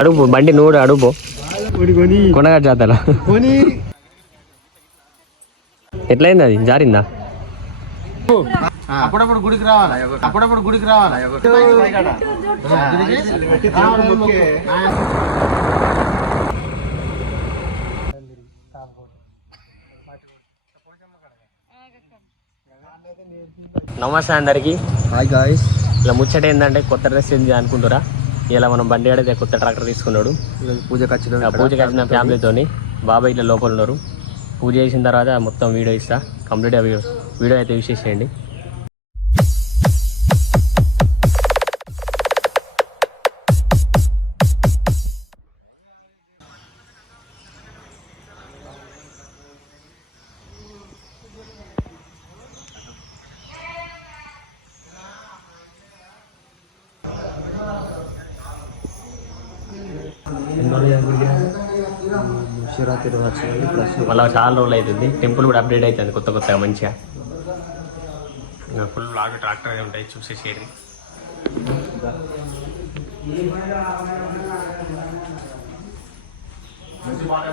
అడుగు బండి నువ్వు అడుగు. ఒకటి కొని. కొండగట్టు జాతర. ఎట్లయింది అది? జారిందా? అప్పుడప్పుడు గుడికి రావాలా? అప్పుడప్పుడు గుడికి రావాలా? నమస్తే అందరికి. హాయ్ గాయస్ ఇలా ముచ్చట ఏంటంటే కొత్త డ్రెస్ ఏంది అనుకుంటారా? ఇలా మనం బండి ఆడితే కొత్త ట్రాక్టర్ తీసుకున్నాడు. పూజ ఆ పూజకి వచ్చిన ఫ్యామిలీతోని బాబాయ్ ఇట్లా లోపల ఉన్నారు. పూజ చేసిన తర్వాత మొత్తం వీడియో ఇస్తా. కంప్లీట్ వీడియో అయితే విశేషండి శివరాత్రి వచ్చింది ప్లస్ మళ్ళీ చాలా రోజులు అవుతుంది. టెంపుల్ కూడా అప్డేట్ అవుతుంది కొత్త కొత్తగా మంచిగా. ఇంకా ఫుల్ లాగా ట్రాక్టర్ ఉంటాయి చూసేసేది మంచి పాట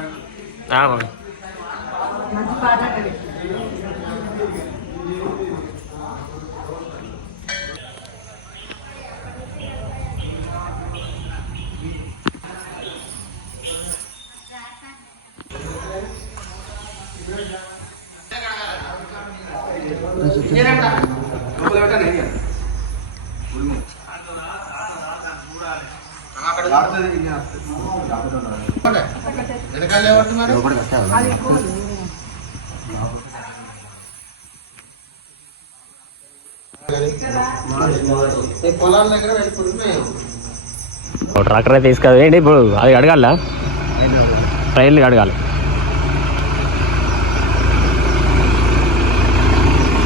ట్రాక్టర్ అయితే తీసుకెళ్ళి ఏంటి ఇప్పుడు అది అడగాల ట్రైన్లు అడగాలి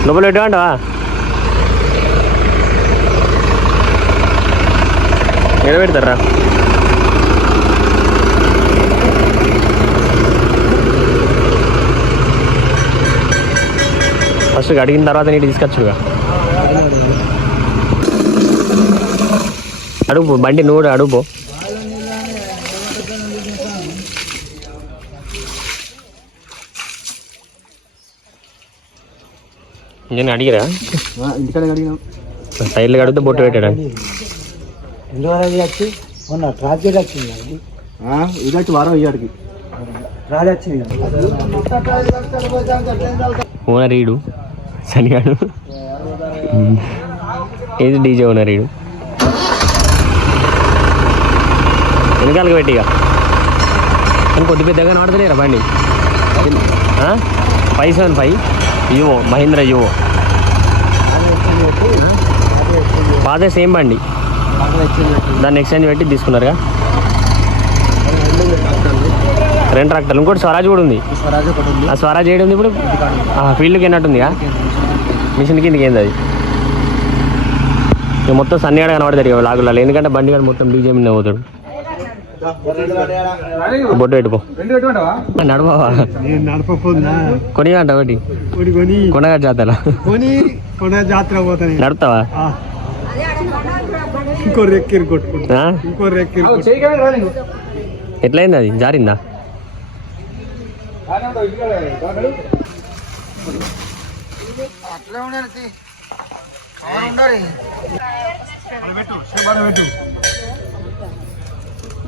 లోపల పెట్టమంటావా ఎక్కడ పెడతారా ఫస్ట్ అడిగిన తర్వాత నీటి తీసుకొచ్చుగా అడుగు బండి నువ్వు కూడా అడుగు. నేను అడిగిరా? టైర్లు అడిగితే బొట్టు పెట్టాడా? మొన్న ట్రాజెడ్ వచ్చింది ఇది. వచ్చి వారం ఇయ్యాడికి ఓనర్ ఈడు సనిగాడు ఏది డీజే ఓనర్ ఈడు వెనకాలకు పెట్టి ఇక. కానీ కొద్ది పెద్దగా ఆడతలేరా బండి? Five seven five. Yuvo Mahindra Yuvo పాత సేమ్ బండి. దాన్ని ఎక్స్చేంజ్ పెట్టి తీసుకున్నారుగా. రెండు ట్రాక్టర్లు. ఇంకోటి స్వరాజ్ కూడా ఉంది. ఆ స్వరాజ్ ఏడు ఉంది ఇప్పుడు? ఫీల్డ్కి ఎన్నట్టుందిగా మిషన్ కిందకి ఏంది అది? మొత్తం సన్నిగాడ కనబడతారు ఇక లాగులలో. ఎందుకంటే బండి గారు మొత్తం డీజే మీద పోతాడు. బొట్టు పెట్టుకో. నడపకుండా. కొని అంట ఒకటి. ఒకటి కొని. కొండగట్టు జాతర. జాతర ఆ. ఇంకో రెక్కిరి కొట్టుకుంటా? ఇంకో రెక్కిరి ఎట్లయింది అది? జారిందా? అట్లే ఉండాలి కవర్ ఉండాలి?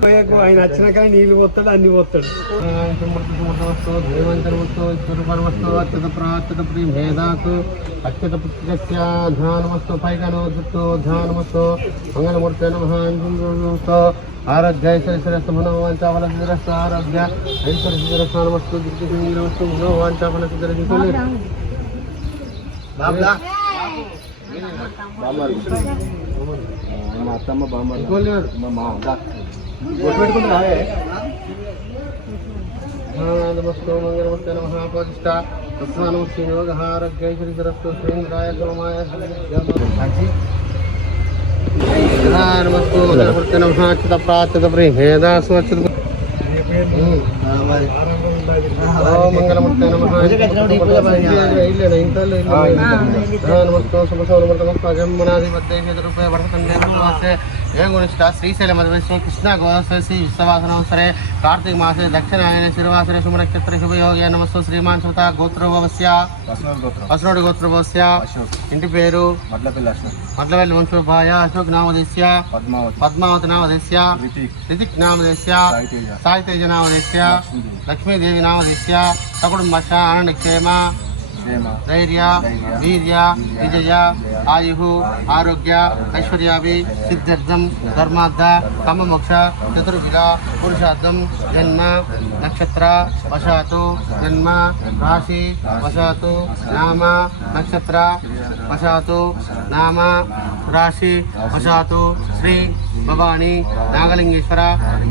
పోయాకు ఆయన వచ్చినాక నీళ్ళు పోతాడు అన్ని పోతాడు ధ్యానమస్తు పైగనోత్తు ధ్యానమస్తు మంగళమూర్తి నమస్తు ఆరోగ్య ఐశ్వర్యస్తు మనోవాంచాఫలసిద్రస్తు ఆరోగ్య ఐశ్వర్యసిద్రస్థానమస్తు దిగ్విజయమస్తు మనోవాంచాఫలసిద్రస్తు బాబా మా అత్తమ్మ బామ్మ మా మా నమస్కో మంగళమూర్తి నమః ప్రతిష్ట తత్వానమస్తి యోగ శ్రీంద్రాయ గోమాయ నమస్కో మంగళమూర్తి నమః చిత ప్రాచిత ప్రేమేదాసు అచ్యుత ఓం శ్రీశైల మధ్య కృష్ణ గోదావరి శ్రీ విశ్వవాసనవసరే కార్తీక మాసే దక్షిణాయన శిరవాసరే శుభనక్షత్ర శుభయోగే నమస్తో శ్రీమాన్ శ్రుత గోత్రభవస్య అసురుడి గోత్రభవస్య ఇంటి పేరు? మట్లవెల్లి వంశోభాయ అశోక్ నామదేశ్య పద్మావతి. పద్మావతి నామదేశ్య రితిక్. నామదేశ్య సాయితేజ. నామదేశ్య లక్ష్మీదేవి नामदिश्य सकुटुम्बश आनन्दक्षेम ಧೈರ್ಯ ವೀರ್ಯ ವಿಜಯ ಆಯು ಆರೋಗ್ಯ ಐಶ್ವರ್ಯಾಭಿ ಸಿದ್ಧಾರ್ಥಂ ಧರ್ಮಾರ್ಥ ಕಮಮೋಕ್ಷ ಚತುರ್ವಿಧ ಪುರುಷಾರ್ಥಂ ಜನ್ಮ ನಕ್ಷತ್ರ ವಶಾತು ಜನ್ಮ ರಾಶಿ ವಶಾತು ನಾಮ ನಕ್ಷತ್ರ ವಶಾತು ನಾಮ ರಾಶಿ ವಶಾತು ಶ್ರೀ భవాని నాగలింగేశ్వర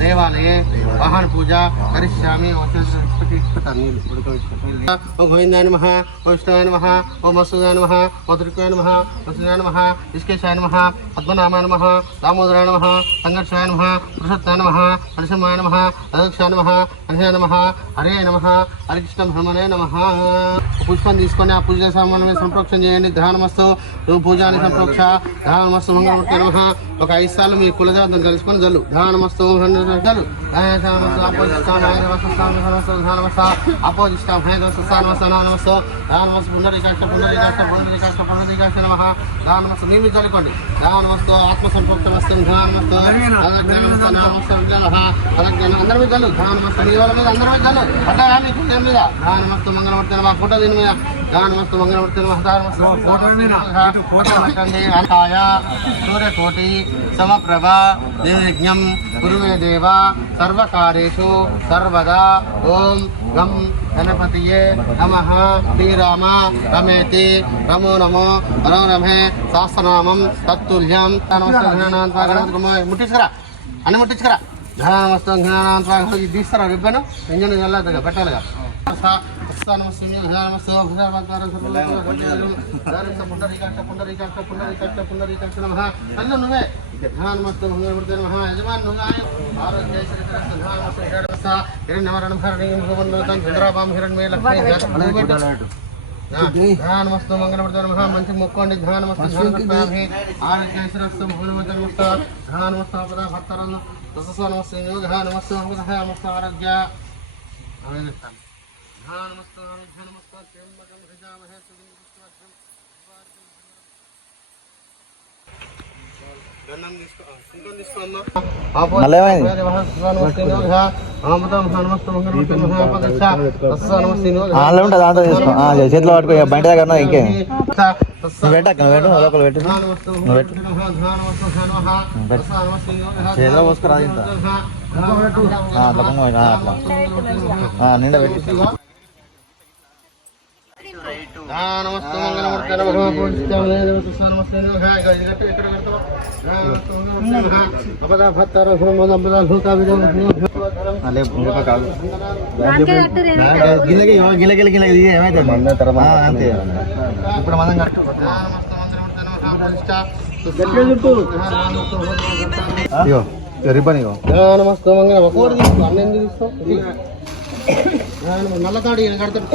దేవాలయే వాహన పూజ కరిష్యామి ఓ గోవిందాయ నమ ఓ విష్ణువాయ నమ ఓ మసూదాయ నమ ఓ త్రికాయ నమ వసుదాయ నమ విష్కేశాయ నమ పద్మనామాయ నమ దామోదరాయ నమ సంఘర్షాయ నమ పురుషత్వాయ నమ హరిశమాయ నమ అదక్షాయ నమ హరిహయ నమ హరే నమ హరికృష్ణ భ్రమణే నమ. పుష్పం తీసుకొని ఆ పూజ సామాన్య సంప్రోక్షణ చేయండి. ధ్యానమస్తు పూజాని సంప్రోక్ష. ధ్యానమస్తు మంగళమూర్తి నమ. ఒక ఐదు సార్లు మీ కులజాతం కలుసుకొని జల్లు ధ్యానమస్తు జల్లు అపోజిష్టాం హే దోస్తానమస్త నానమస్తో ధ్యానమస్తు పుండరీకాక్ష పుండరీకాక్ష నమ ధ్యానమస్తు మీ చల్లుకోండి ధ్యానమస్తు ఆత్మ సంప్రోక్షమస్తు ధ్యానమస్తు అందరి మీద చల్లు ధ్యానమస్తు మీ వాళ్ళ మీద అందరి మీద మీద ఫోటో దీని మీద ధ్యానమస్తు మంగళమూర్తి నమ ధ్యానమస్తు సూర్యకోటి సమప్రభ నిర్విఘ్నం గురువే దేవ సర్వకార్యేషు సర్వదా ఓం గం గణపతియే నమ శ్రీరామ రమేతి నమో నమో నమో రమే సహస్రనామం తత్తుల్యం గణపతి ముట్టించుకురా అన్ని ముట్టించుకురా ఘనామస్తం ఘనాంత తీస్తారా రిబ్బను ఇంజన్ వెళ్ళదు పెట్టాలిగా నువ్వే. ధ్యానమస్తు భంగమూర్తి నమ యజమాన్ నువ్వు ఆరోగ్య హిరణ్యమరణం హరణీయం భువన్నతం చంద్రాభాం హిరణ్మే లక్ష్మీ ధ్యానమస్తు మంగళమూర్తి నమ. మంచి మొక్కోండి. ధ్యానమస్తు ధ్యానమస్తామి ఆరోగ్యశ్రస్తు భూమిమత నమస్త. ధ్యానమస్తు పద భర్తరన్న దశస్వ నమస్తే. ధ్యానమస్తు నమస్త ఆరోగ్య. ఆమెస్తాను చేతిలో పట్టుకో ఇక బయట దగ్గర ఇంకే ఇంకేం పెట్టక్క పెట్టు లోపల పెట్టు పెట్టు చేతిలో ఇంత అట్లా నిండా పెట్టి. నమస్తే మంగళమూర్తి ఇప్పుడు మనం కట్టు. రిబ్బన్ ఇగో. నమస్తే మంగళ. కోడి తీసుకో అన్న ఎందుకు తీసుకో? నల్ల తాడు ఈయన కడతాడు.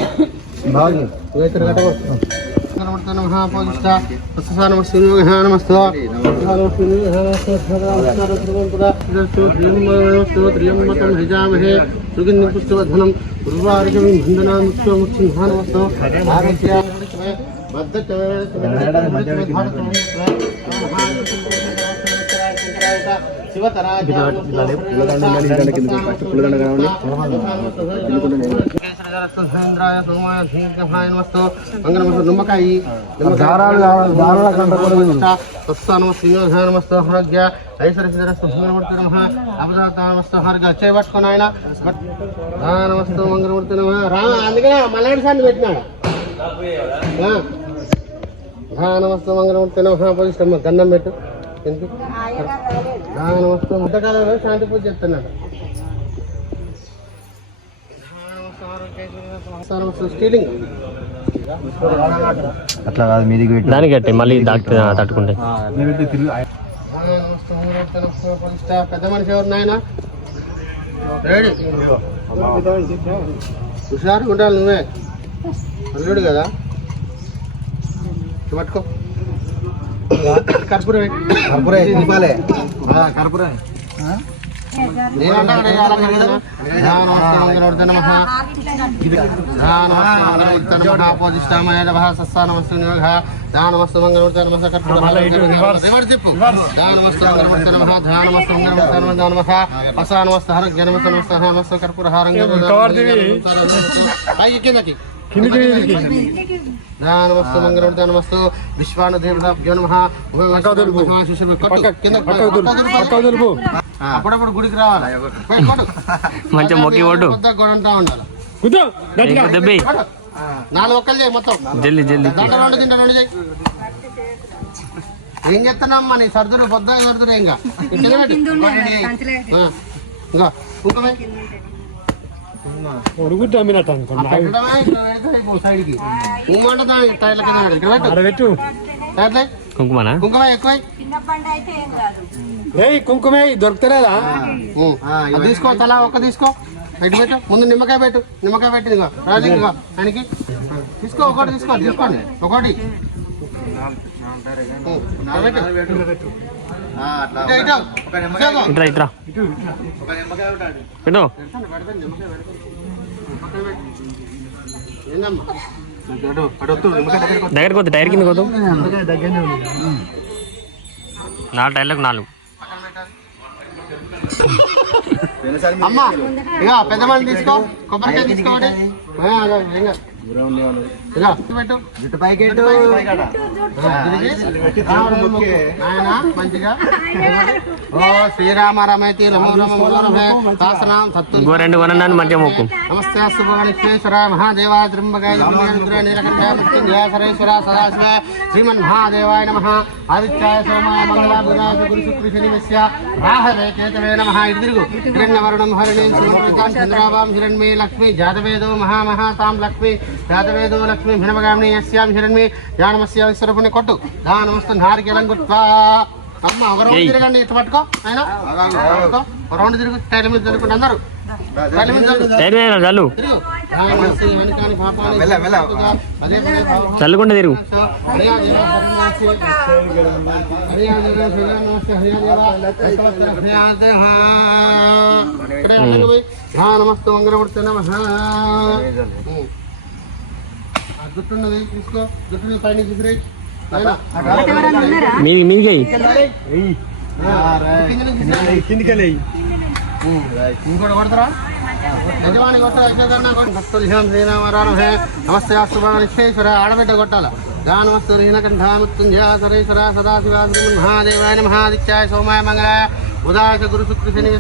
బాగుంది ఇతర కట్టకో నమస్తే నమః నమస్తే నిమ్మకాయ ఆరోగ్య ఐశ్వర్యమస్తు నమ అపదార్థమస్తు హార్గ చేయబట్టుకుని ఆయన నమస్తు మంగళమూర్తి నమ రా అందుకనే మల్లాడి సార్ని పెట్టినాడు నమస్తు మంగళమూర్తి నమ పోయిస్తాం గన్నం పెట్టు ఎందుకు నమస్తు ముద్దకాలంలో శాంతి పూజ చెప్తున్నాడు అట్లా కాదు మీదికి పెట్టి దానికి కట్టి మళ్ళీ దాటి తట్టుకుంటే పెద్ద మనిషి ఎవరు నాయన రెడీ హుషారు ఉండాలి నువ్వే అల్లుడు కదా పట్టుకో కర్పూరం. కర్పూరే కర్పూరే నేనంటే అక్కడ వేయాలి కదా. ధ్యానమస్తు మంగళవర్ధ నమః. ధ్యానమస్తు మంగళవర్ధ నమః. పోజిష్టామయ నమః. సస్సానమస్తు నియోగః. ధ్యానమస్తు మంగళవర్ధ నమః. రివర్స్ చెప్పు. ధ్యానమస్తు మంగళవర్ధ నమః. ధ్యానమస్తు మంగళవర్ధ నమః నమః. వసానమస్తు హర జ్ఞానమస్తు నమస్తు నమస్తు కర్పూర హారం పైకి కిందకి ధ్యానమస్తు మంగళవర్ధ నమస్తు విశ్వానుదేవతాభ్యో నమః కింద అప్పుడప్పుడు గుడికి రావాలి. మంచిగా మొక్కి గొడంటా ఉండాలి. నాలుగు ఒక్కలు చేయి మొత్తం. జల్ది జల్ది దండ రెండు తింటా రెండు చేయి. ఏం చెప్తున్నామ్మా నీ సర్దులు? పొద్దుగా సర్దులు ఇంకా. ఇంకా. కుంకుమే. ఆ పెట్టడమే, ఇక్కడ పెడితే అయిపో సైడ్కి. కుంకుమ అంటే దాని టైర్ల కింద పెట్టు. పెట్టు. కుంకుమనా? కుంకుమ ఎక్కువై. కుంకుమే దొరుకుతలేదా? తీసుకో తలా ఒక్క తీసుకో. ఇటు పెట్టు. ముందు నిమ్మకాయ పెట్టు. నిమ్మకాయ పెట్టి ఇదిగో. రాజు ఇదిగో. ఆయనకి. తీసుకో ఒకటి తీసుకో తీసుకోండి. ఒకటి. పెట్టు. ఇట్రా ఇట్రా. పెట్టు? దగ్గరికి వద్దు టైర్ కింద కొద్దు నాలుగు టైర్లకు నాలుగు. అమ్మా ఇక పెద్ద మళ్ళీ తీసుకో. కొబ్బరికాయ తీసుకోండి ఆ, అదే, ఏం కాదు. ఇదిగో, పెట్టు జుట్టు పైకెట్టు నాయనా మంచిగా. ఓ శ్రీరామ రమేతి రమో రమ మూల రమే శాసనం సత్తు. ఇంకో రెండు కొనన్నాను మంచిగా మొక్కు. నమస్తే శుభగణేశ్వర మహాదేవా త్రింబకాయ నీలకంఠేశ్వర సదాశివ శ్రీమన్ మహాదేవాయ నమ. ఆదిత్యాయ సోమాయ మంగళ బుధాయ గురు శుక్ర శనివస్య రాహవే కేతవే నమ. ఇటు తిరుగు. హిరణ్యవర్ణం హరిణీం సుమృతాం చంద్రావాం హిరణ్మే లక్ష్మి జాతవేదో మహామహా తాం లక్ష్మి జాతవేదో లక్ష్మి భినమగామిని యస్యాం హిరణ్మి జానమస్య విశ్వరూపుని కొట్టు. దానమస్తు నారికేలం గుట్వా అమ్మ ఒక రౌండ్. తిరగండి ఇటు పట్టుకో. ఆయన. ఒక రౌండ్ తిరుగు టైర్ మీద తిరుగుండి అందరూ. మీద తిరుగు. నమస్తే హరియాదేవ హరియాదేవ ఇక్కడే అందరూ పోయి హా నమస్తే మంగళమూర్తి నమ జుట్టున్నది తీసుకో జుట్టుని పైన దిగురే. మీది మీదికి కిందికెళ్ళి ఇంకోటి కొడతారా? యజమాని కొట్ట యజమాని కొట్ట. భక్తులు హిం శ్రీరామరామ హే. నమస్తే అస్తుభాన విశ్వేశ్వర ఆడబిడ్డ కొట్టాల? దానమస్తు హీనకంఠ మృత్యుంజయ సరేశ్వర సదాశివ శ్రీమన్ మహాదేవాయ మహాదిత్యాయ సోమాయ మంగళాయ. ఉదాయ గురు శుక్ర శని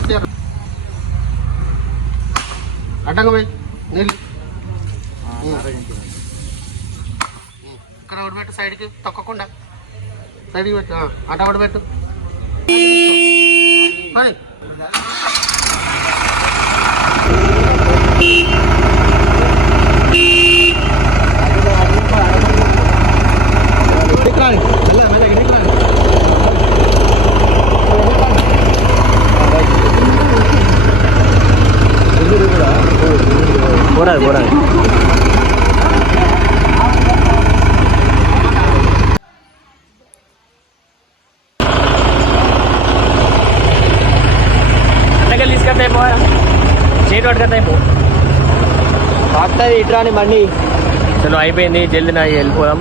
అడ్డంగా పోయి నీళ్ళు. ఇక్కడ ఒకటి పెట్టు సైడ్కి తొక్కకుండా. సైడ్కి పెట్టు ఆ, అట ఒకటి పెట్టు. పోయి. పోరాదు పోరాదు సీట్ పట్టుకొస్తే అయిపో? వస్తుంది ఇట్రా అని బండి చలో అయిపోయింది జల్దీ నా వెళ్ళిపోదాం.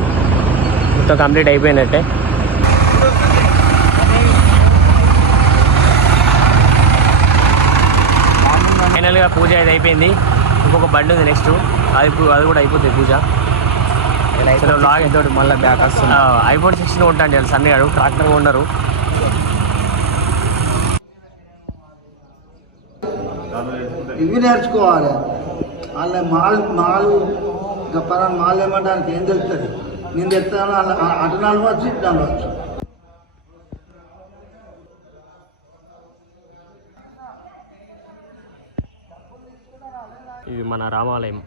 మొత్తం కంప్లీట్ అయిపోయినట్టే. ఫైనల్గా పూజ అయితే అయిపోయింది. ఇంకొక బండి ఉంది నెక్స్ట్. అది అది కూడా అయిపోతుంది పూజ. లాగ్ ఎంతో మళ్ళీ బ్యాక్ వస్తుంది. ఐఫోన్ సిక్స్టీన్ ఉంటాను సన్నీ గారు ట్రాక్టర్ ఉన్నారు ఇవి నేర్చుకోవాలి. వాళ్ళ మాల్ మాలు ఇంకా పలానా మాల్ ఏమంటానికి ఏం తెలుస్తుంది? నేను చెప్తాను వాళ్ళ అటు నడవచ్చు ఇటు నడవచ్చు. ఇది మన రామాలయం.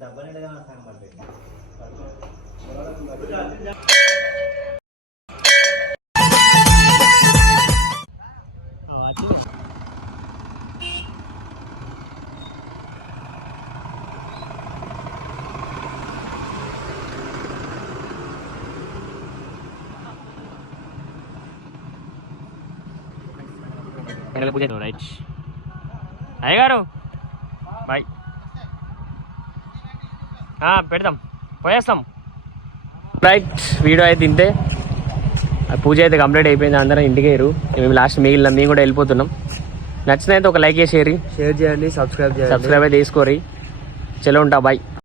డబ్బా నిలగా సాయం పండి వెనకాల పూజ రైట్ అయ్యగారు బాయ్ పెడదాం. పోయేస్తాం. రైట్ వీడియో అయితే ఇంతే. ఆ పూజ అయితే కంప్లీట్ అయిపోయింది అందరం ఇంటికి వేరు మేము లాస్ట్ మిగిలిన మేము కూడా వెళ్ళిపోతున్నాం. నచ్చినైతే ఒక లైక్ చేసేరి షేర్ చేయండి సబ్స్క్రైబ్ సబ్స్క్రైబ్ అయితే తీసుకోరి చలో ఉంటా బాయ్